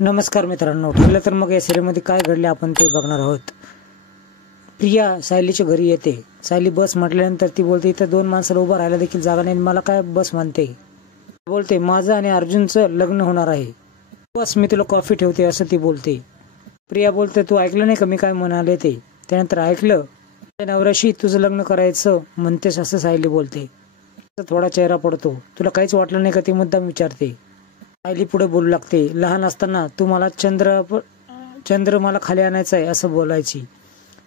नमस्कार मित्रांनो, ठरलं तर मग या सिरीजमध्ये काय घडले आपण ते बघणार आहोत। प्रिया सायलीच्या घरी येते। सायली बस म्हटल्यानंतर ती बोलते इथं दोन माणसाला उभं राहायला देखील जागा नाही, मला काय बस मानते। बोलते माझं आणि अर्जुनचं लग्न होणार आहे, बस मी तुला कॉफी ठेवते असं ती बोलते। प्रिया बोलते तू ऐकलं नाही का मी काय म्हणाले ते? त्यानंतर ऐकलं, नवऱ्याशी तुझं लग्न करायचं म्हणतेस असं सायली बोलते। थोडा चेहरा पडतो, तुला काहीच वाटलं नाही का ती मुद्दाम विचारते। सायली पुढे बोलू लागते, लहान असताना तू मला चंद्र मला खाली आणायचा आहे असं बोलायची,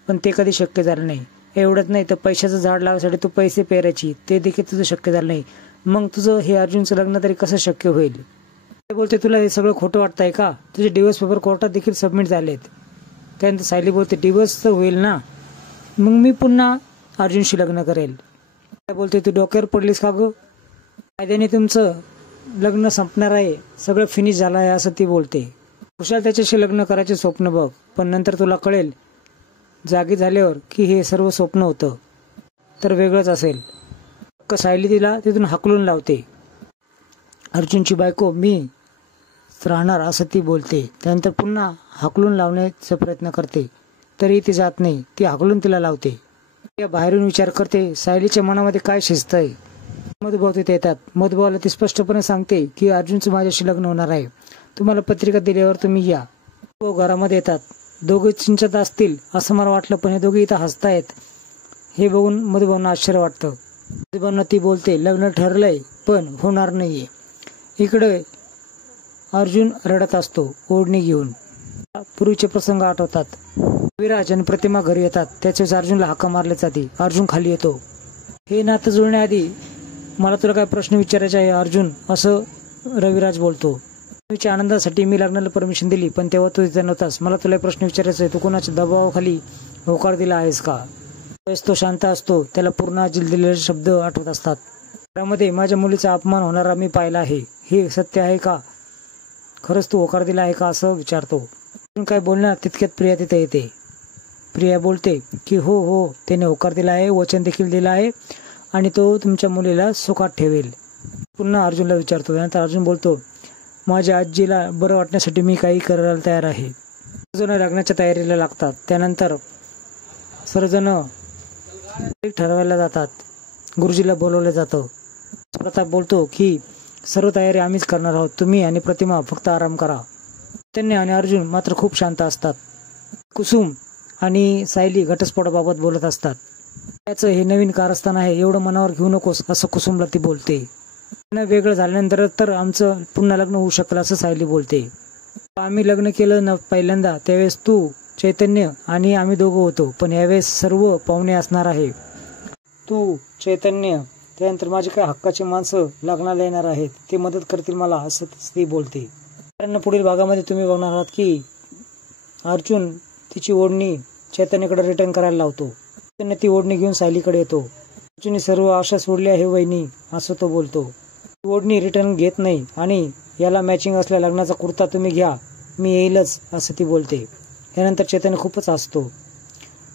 पण ते कधी शक्य झालं नाही। एवढंच नाही तर पैशाचं झाड लावायसाठी तू पैसे पेरायची, ते देखील तुझं शक्य झालं नाही। मग तुझं हे अर्जुनचं लग्न तरी कसं शक्य होईल? ते बोलते तुला हे सगळं खोटं वाटतंय का? तुझे डिवोर्स पेपर कोर्टात देखील सबमिट झालेत। त्यानंतर सायली बोलते डिवोर्स तर होईल ना, मग मी पुन्हा अर्जुनशी लग्न करेल। काय बोलते तू डोक्यावर पडलीस का ग? कायद्याने तुमचं लग्न संपणार आहे, सगळं फिनिश झालं आहे असं ती बोलते। कुशाल त्याच्याशी लग्न करायचे स्वप्न बघ, पण नंतर तुला कळेल जागी झाल्यावर की हे सर्व स्वप्न होतं तर वेगळंच असेल। सायली तिला तिथून हाकलून लावते। अर्जुनची बायको मी राहणार असं ती बोलते। त्यानंतर पुन्हा हाकलून लावण्याचा प्रयत्न करते, तरी ती जात नाही, ती हाकलून तिला लावते। त्या बाहेरून विचार करते सायलीच्या मनामध्ये काय शिस्त आहे। मधुभाऊ तिथे येतात। मधुभाऊला ती स्पष्टपणे सांगते की अर्जुनचं माझ्याशी लग्न होणार आहे, तुम्हाला पत्रिका दिल्यावर तुम्ही या। तो घरामध्ये येतात, दोघे चिंचत असतील असं मला वाटलं, पण हे दोघे इथं हसतायत हे बघून मधुभाऊंना आश्चर्य वाटतं। मधुभाऊंना ती बोलते लग्न ठरलंय पण होणार नाहीये। इकडे अर्जुन रडत असतो ओढणी घेऊन। पूर्वीचे प्रसंग आठवतात। विराज आणि प्रतिमा घरी येतात, त्याच्याच अर्जुनला हाका मारल्या जाते। अर्जुन खाली येतो। हे नातं जुळण्याआधी मला तुला काय प्रश्न विचारायचे आहे अर्जुन असं रविराज बोलतो। तुझ्या आनंदासाठी मी लग्नाला परमिशन दिली, पण तेव्हा तू इथे नव्हतास। मला तुला प्रश्न विचारायचा आहे, तू कोणाच्या दबावाखाली होकार दिला आहेस का? तो शांत असतो, त्याला पूर्ण दिलेले शब्द आठवत असतात। त्यामध्ये माझ्या मुलीचा अपमान होणारा मी पाहिला आहे, हे सत्य आहे का? खरंच तू होकार दिला आहे का असं विचारतो। अर्जुन काय बोलणार तितक्यात प्रिया तिथे येते। प्रिया बोलते की हो त्याने होकार दिला आहे, वचन देखील दिलं आहे आणि तो तुमच्या मुलीला सुखात ठेवेल। पुन्हा अर्जुनला विचारतो। त्यानंतर अर्जुन बोलतो माझ्या आजीला बरं वाटण्यासाठी मी काही करायला तयार आहे। सर्वजण लग्नाच्या तयारीला लागतात। त्यानंतर सर्वजण ठरवायला जातात। गुरुजीला बोलवलं जातं। प्रताप बोलतो की सर्व तयारी आम्हीच करणार आहोत, तुम्ही आणि प्रतिमा फक्त आराम करा। चैतन्य आणि अर्जुन मात्र खूप शांत असतात। कुसुम आणि सायली घटस्फोटाबाबत बोलत असतात। त्याचं हे नवीन कारस्थान आहे, एवढं मनावर घेऊ नकोस असं कुसुमला ती बोलते। वेगळं झाल्यानंतर तर आमचं पुन्हा लग्न होऊ शकलं असं सायली बोलते। आम्ही लग्न केलं ना पहिल्यांदा, त्यावेळेस तू चैतन्य आणि आम्ही दोघं होतो, पण यावेळेस सर्व पाहुणे असणार आहे, तू चैतन्य, त्यानंतर माझे काय हक्काचे माणसं लग्नाला येणार आहेत, ते मदत करतील मला असं ती बोलते। कारण पुढील भागामध्ये तुम्ही बघणार आहात की अर्जुन तिची ओढणी चैतन्यकडे रिटर्न करायला लावतो। चैतन्य ती ओढणी घेऊन सायलीकडे येतो। अर्जुनने सर्व आशा सोडली आहे वहिनी असं तो बोलतो। ओढणी रिटर्न घेत नाही आणि याला मॅचिंग असल्या लग्नाचा कुर्ता तुम्ही घ्या, मी येईलच असं ती बोलते। यानंतर चैतन्य खूपच हसतो।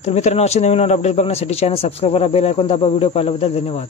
तर मित्रांनो, असे नवीन अपडेट बघण्यासाठी चॅनल सबस्क्राईब करा, बेल आयकॉन दाबा। व्हिडिओ पाहिल्याबद्दल धन्यवाद।